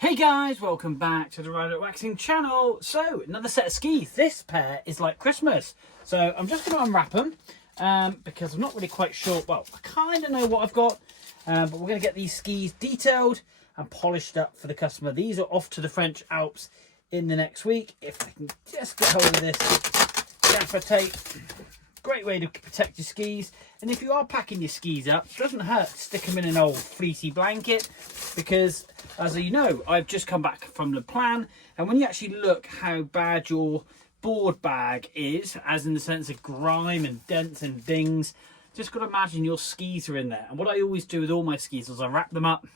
Hey guys, welcome back to the Rider Waxing channel. So, another set of skis. This pair is like Christmas. So, I'm just going to unwrap them because I'm not really quite sure. Well, I kind of know what I've got, but we're going to get these skis detailed and polished up for the customer. These are off to the French Alps in the next week. If I can just get hold of this gaffer tape. Great way to protect your skis. And if you are packing your skis up, it doesn't hurt to stick them in an old fleecy blanket, because as you know, I've just come back from Le Plan, and when you actually look how bad your board bag is, as in the sense of grime and dents and dings, just got to imagine your skis are in there. And what I always do with all my skis is I wrap them up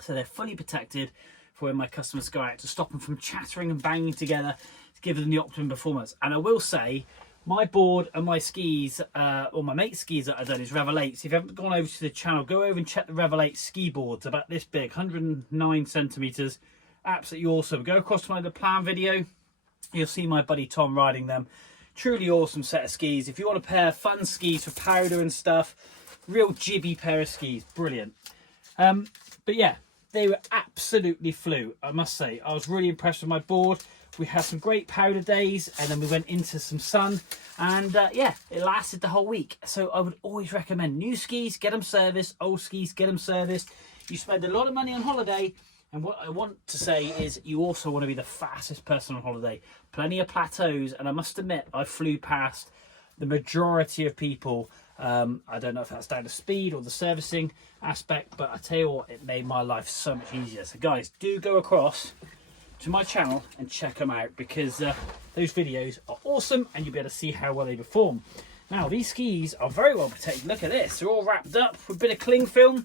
so they're fully protected for when my customers go out, to stop them from chattering and banging together, to give them the optimum performance. And I will say, my board and my skis, or my mate's skis that I've done, is Revel 8. So if you haven't gone over to the channel, go over and check the Revel 8 ski boards, about this big, 109 centimetres. Absolutely awesome. Go across to my Le Plan video, you'll see my buddy Tom riding them. Truly awesome set of skis. If you want a pair of fun skis for powder and stuff, real jibby pair of skis, brilliant. But yeah, they were absolutely flew, I must say. I was really impressed with my board. We had some great powder days, and then we went into some sun, and yeah, it lasted the whole week. So I would always recommend new skis, get them serviced, old skis, get them serviced. You spend a lot of money on holiday, and what I want to say is you also want to be the fastest person on holiday. Plenty of plateaus, and I must admit, I flew past the majority of people. I don't know if that's down to speed or the servicing aspect, but I tell you what, it made my life so much easier. So guys, do go across to my channel and check them out, because those videos are awesome and you'll be able to see how well they perform. Now, these skis are very well protected. Look at this, they're all wrapped up with a bit of cling film.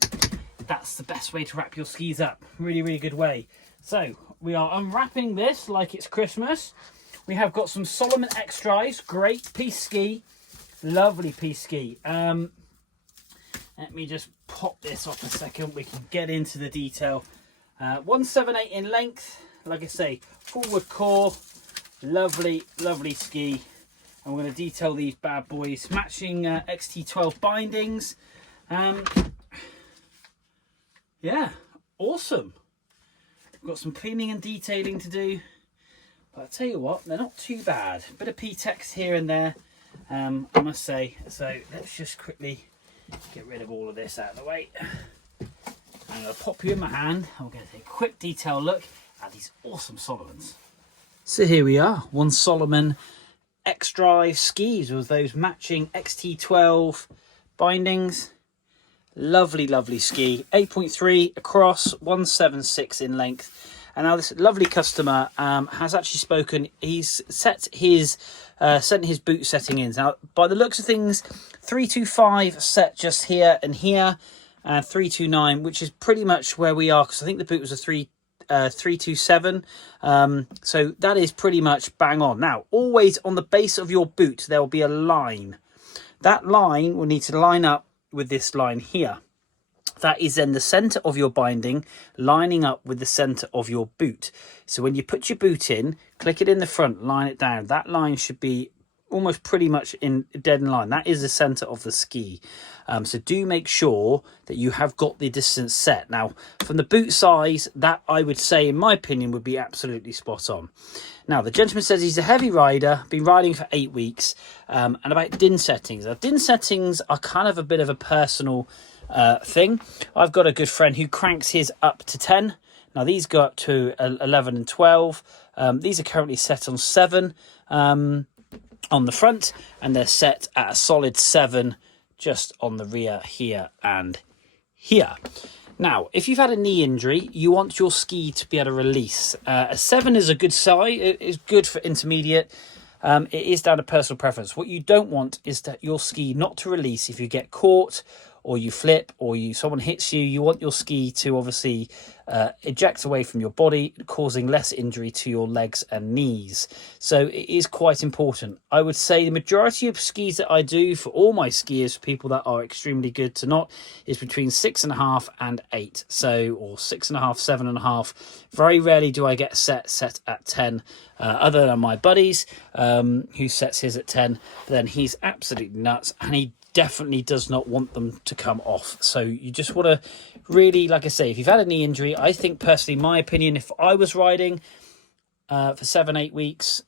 That's the best way to wrap your skis up. Really, really good way. So we are unwrapping this like it's Christmas. We have got some Salomon X Drives, great piece ski, lovely piece ski. Let me just pop this off a second, we can get into the detail. 178 in length. Like I say, forward core, lovely, lovely ski. And we're going to detail these bad boys. Matching XT12 bindings. Yeah, awesome. We've got some cleaning and detailing to do. But I'll tell you what, they're not too bad. Bit of P-Tex here and there, I must say. So let's just quickly get rid of all of this out of the way. I'm going to pop you in my hand. I'm going to take a quick detail look at these awesome Salomons. So here we are, one Salomon X Drive skis with those matching XT12 bindings. Lovely, lovely ski. 8.3 across, 176 in length. And now this lovely customer has actually spoken. He's set his sent his boot setting in. Now, by the looks of things, 325 set just here and here. 329, which is pretty much where we are, because I think the boot was a 327. So that is pretty much bang on. Now, always on the base of your boot, there will be a line. That line will need to line up with this line here. That is then the center of your binding lining up with the center of your boot. So when you put your boot in, click it in the front, line it down. That line should be almost pretty much in dead in line. That is the center of the ski. So do make sure that you have got the distance set. Now, from the boot size, that I would say, in my opinion, would be absolutely spot on. Now, the gentleman says he's a heavy rider, been riding for 8 weeks, and about din settings. Now, din settings are kind of a bit of a personal thing. I've got a good friend who cranks his up to 10. Now, these go up to 11 and 12. These are currently set on 7 on the front, and they're set at a solid 7 just on the rear here and here. Now, if you've had a knee injury, you want your ski to be able to release. A 7 is a good size. It is good for intermediate. It is down to personal preference. What you don't want is that your ski not to release if you get caught, or you flip, or someone hits you. You want your ski to obviously eject away from your body, causing less injury to your legs and knees. So it is quite important. I would say the majority of skis that I do for all my skiers, for people that are extremely good to not, is between 6.5 and 8. So, or 6.5, 7.5. Very rarely do I get set at 10, other than my buddies, who sets his at 10. But then he's absolutely nuts, and he definitely does not want them to come off. So you just want to really, like I say, if you've had a knee injury, I think personally, my opinion, if I was riding for 7-8 weeks,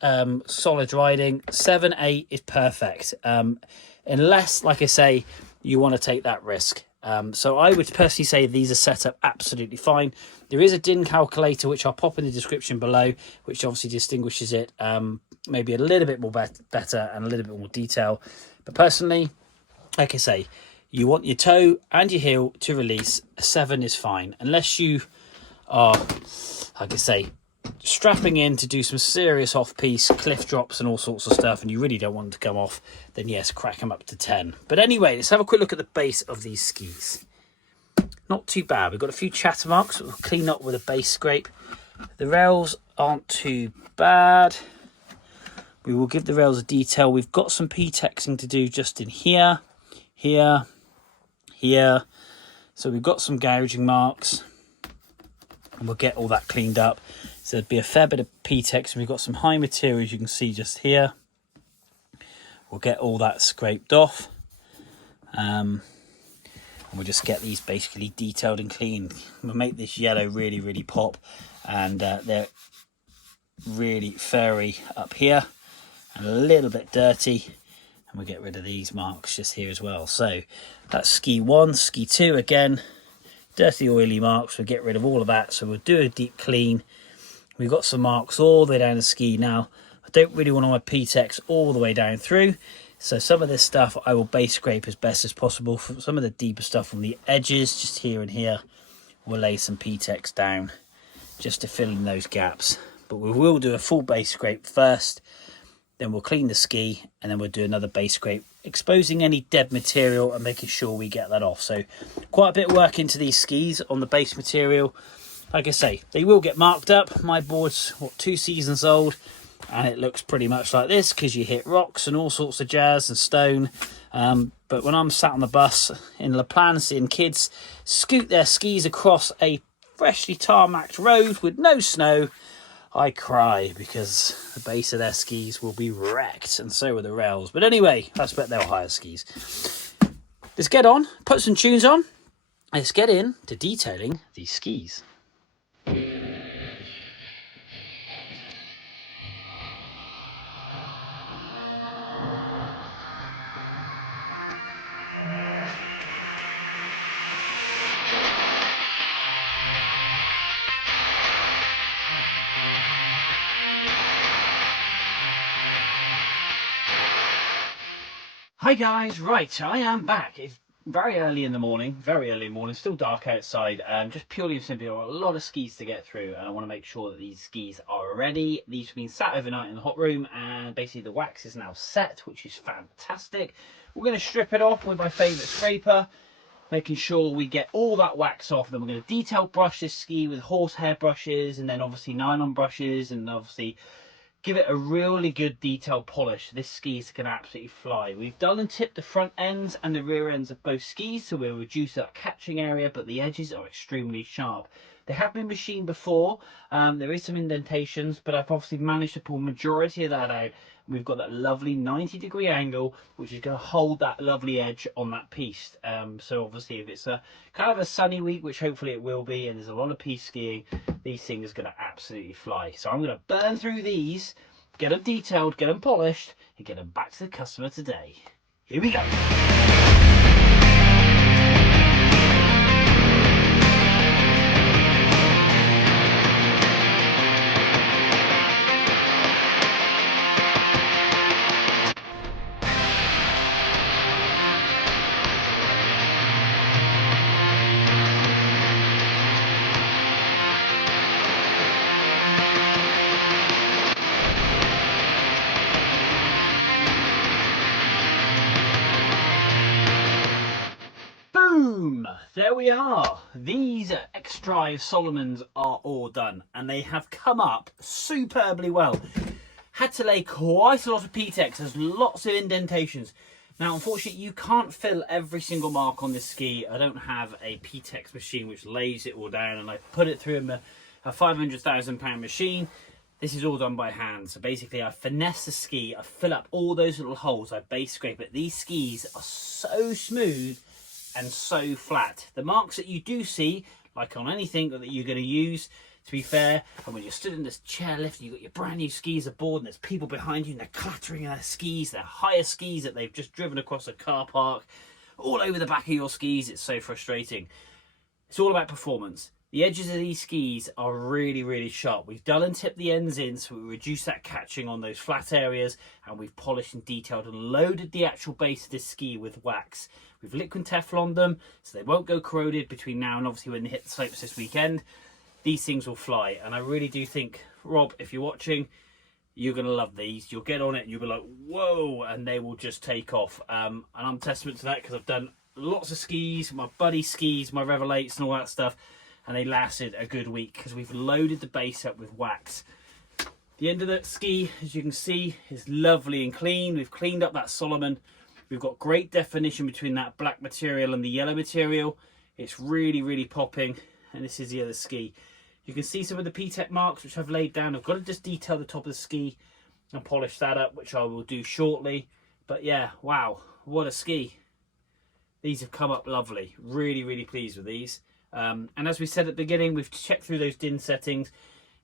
solid riding, 7-8 is perfect. Unless, like I say, you want to take that risk. So I would personally say these are set up absolutely fine. There is a DIN calculator, which I'll pop in the description below, which obviously distinguishes it maybe a little bit more better and a little bit more detail. But personally, like I say, you want your toe and your heel to release. A 7 is fine. Unless you are, like I say, strapping in to do some serious off-piste cliff drops and all sorts of stuff, and you really don't want them to come off, then yes, crack them up to 10. But anyway, let's have a quick look at the base of these skis. Not too bad. We've got a few chatter marks that we'll clean up with a base scrape. The rails aren't too bad. We will give the rails a detail. We've got some P-texing to do just in here, here, here. So we've got some gouging marks, and we'll get all that cleaned up. So there'd be a fair bit of P-tex, and we've got some high materials you can see just here. We'll get all that scraped off. And we'll just get these basically detailed and cleaned. We'll make this yellow really, really pop. And they're really furry up here and a little bit dirty. And we'll get rid of these marks just here as well. So that's ski 1, ski 2 again. Dirty, oily marks. We'll get rid of all of that. So we'll do a deep clean. We've got some marks all the way down the ski now. I don't really want my P-tex all the way down through. So some of this stuff I will base scrape as best as possible. For some of the deeper stuff on the edges, just here and here, we'll lay some P-tex down just to fill in those gaps. But we will do a full base scrape first. Then we'll clean the ski, and then we'll do another base scrape, exposing any dead material and making sure we get that off. So quite a bit of work into these skis on the base material. Like I say, they will get marked up. My board's, 2 seasons old, and it looks pretty much like this because you hit rocks and all sorts of jazz and stone. But when I'm sat on the bus in La Plan seeing kids scoot their skis across a freshly tarmacked road with no snow, I cry because the base of their skis will be wrecked, and so will the rails. But anyway, I expect they'll hire skis. Let's get on, put some tunes on. Let's get in to detailing these skis. Hi guys, right, I am back. It's very early in the morning, still dark outside, just purely and simply a lot of skis to get through, and I want to make sure that these skis are ready. These have been sat overnight in the hot room, and basically the wax is now set, which is fantastic. We're going to strip it off with my favourite scraper, making sure we get all that wax off. Then we're going to detail brush this ski with horsehair brushes, and then obviously nylon brushes, and obviously give it a really good detailed polish. This skis can absolutely fly. We've done and tipped the front ends and the rear ends of both skis, so we'll reduce that catching area, but the edges are extremely sharp. They have been machined before. There is some indentations, but I've obviously managed to pull majority of that out. We've got that lovely 90-degree angle, which is going to hold that lovely edge on that piste. So obviously if it's a kind of a sunny week, which hopefully it will be, and there's a lot of piste skiing, these things are going to absolutely fly. So I'm going to burn through these, get them detailed, get them polished, and get them back to the customer today. Here we go. Boom! There we are. These X-Drive Salomons are all done, and they have come up superbly well. Had to lay quite a lot of P-tex. There's lots of indentations. Now, unfortunately, you can't fill every single mark on this ski. I don't have a P-tex machine which lays it all down, and I put it through a £500,000 machine. This is all done by hand. So basically, I finesse the ski, I fill up all those little holes, I base scrape it. These skis are so smooth, and so flat. The marks that you do see, like on anything that you're going to use, to be fair, and when you're stood in this chairlift, you've got your brand new skis aboard and there's people behind you and they're clattering their skis, their higher skis that they've just driven across a car park, all over the back of your skis. It's so frustrating. It's all about performance. The edges of these skis are really, really sharp. We've dull and tipped the ends in so we reduce that catching on those flat areas, and we've polished and detailed and loaded the actual base of this ski with wax. We've liquid Tefloned them so they won't go corroded between now and obviously when they hit the slopes this weekend. These things will fly, and I really do think, Rob, if you're watching, you're going to love these. You'll get on it and you'll be like, whoa, and they will just take off. And I'm testament to that because I've done lots of skis, my buddy skis, my Revelates and all that stuff, and they lasted a good week because we've loaded the base up with wax. The end of the ski, as you can see, is lovely and clean. We've cleaned up that Salomon. We've got great definition between that black material and the yellow material. It's really, really popping. And this is the other ski. You can see some of the P-Tech marks which I've laid down. I've got to just detail the top of the ski and polish that up, which I will do shortly. But yeah, wow, what a ski. These have come up lovely. Really, really pleased with these. And as we said at the beginning, we've checked through those DIN settings.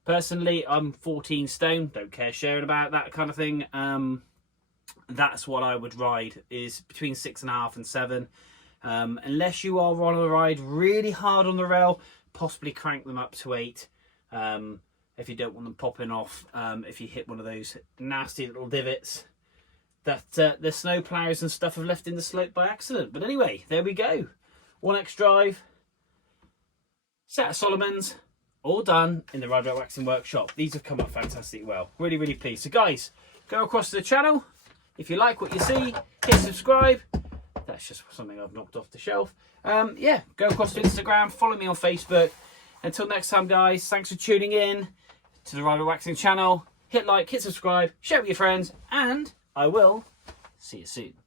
Personally, I'm 14 stone. Don't care sharing about that kind of thing. That's what I would ride, is between 6.5 and 7. Unless you are on a ride really hard on the rail, possibly crank them up to 8. If you don't want them popping off, if you hit one of those nasty little divots that the snow plows and stuff have left in the slope by accident. But anyway, there we go. 1X drive. Set of Solomons, all done in the Rider Waxing Workshop. These have come up fantastically well. Really, really pleased. So guys, go across to the channel. If you like what you see, hit subscribe. That's just something I've knocked off the shelf. Yeah, go across to Instagram, follow me on Facebook. Until next time, guys, thanks for tuning in to the Rider Waxing channel. Hit like, hit subscribe, share with your friends, and I will see you soon.